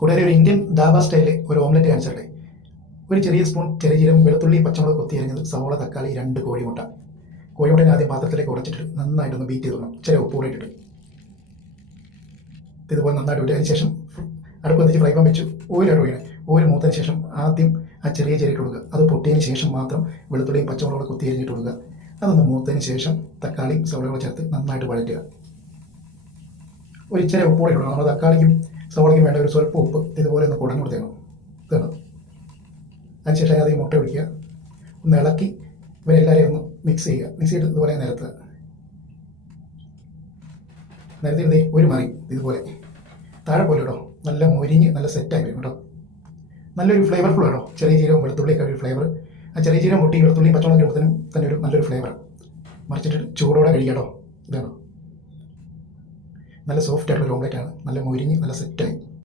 കൂടാതെ ഒരു ഇന്ത്യൻ ധാബ സ്റ്റൈലിൽ ഒരു ഓംലെറ്റ് കാണിച്ചിട്ടെ. ഒരു ചെറിയ സ്പൂൺ ചെറിയ ജീരകം, വെളുത്തുള്ളി, പച്ചമുളക് കൊത്തി അരിഞ്ഞത്, സവോള, തക്കാളി, 2 കോഴിമുട്ട. കോഴിമുട്ടനെ ആദ്യം പാത്രത്തിലേക്ക് ഉടച്ചിട്ട് നന്നായിട്ടൊന്ന് ബീറ്റ് ചെയ്തിടണം. ചെറിയ ഉപ്പ് കൂടി ഇട്ടിട്ട് ഇതുപോലെ നന്നായിട്ട് ഇട്ട് അതിന് ശേഷം അടുപ്പ് കത്തിച്ച് ഫ്രൈ പാൻ വെച്ച് ഓയിലാണ് ഒഴിയണം. ഓയിൽ മൂത്തതിന് ശേഷം ആദ്യം ആ ചെറിയ ഇട്ട് കൊടുക്കുക. അത് പൊട്ടിയതിന് ശേഷം മാത്രം വെളുത്തുള്ളിയും പച്ചമുളകും കൊത്തി അരിഞ്ഞിട്ട് കൊടുക്കുക. അതൊന്ന് മൂത്തതിന് ശേഷം തക്കാളിയും സവോളയും ചേർത്ത് നന്നായിട്ട് വഴറ്റുക. ഒരു ഇച്ചിരി ഉപ്പ് കൂടി ഇടണം. നമ്മൾ തക്കാളിക്കും സവോളയ്ക്കും വേണ്ട ഒരു സ്വല്പം ഉപ്പ് ഇതുപോലെ ഒന്ന് കുടഞ്ഞു കൊടുത്തേക്കണം. ഇതാണ്. അതിനുശേഷം അതിനകത്ത് മുട്ട ഒഴിക്കുക. ഒന്ന് ഇളക്കി ഇവരെല്ലാവരെയും ഒന്ന് മിക്സ് ചെയ്യുക. മിക്സ് ചെയ്തിട്ട് ഇതുപോലെ നിരത്തുക. നിരത്തിയിരുന്നേ ഒരു മറി ഇതുപോലെ താഴെ പോലെ കേട്ടോ. നല്ല മൊരിഞ്ഞ് നല്ല സെറ്റായി വരും കേട്ടോ. നല്ലൊരു ഫ്ലേവർഫുൾ കേട്ടോ. ചെറിയ ജീരകം വെളുത്തുള്ളിയൊക്കെ ഒരു ഫ്ലേവർ. ആ ചെറിയ ജീരകം പൊട്ടി വെളുത്തുള്ളി പച്ചമുളക് ഇടുന്നതിനും തന്നെ ഒരു നല്ലൊരു ഫ്ലേവർ. മറിച്ചിട്ട് ചൂടോടെ കഴിക്കാം കേട്ടോ. ഇതാണ് നല്ല സോഫ്റ്റ് ആയിട്ടുള്ള ഓംലെറ്റാണ്. നല്ല മൊരിഞ്ഞ് നല്ല സെറ്റായി.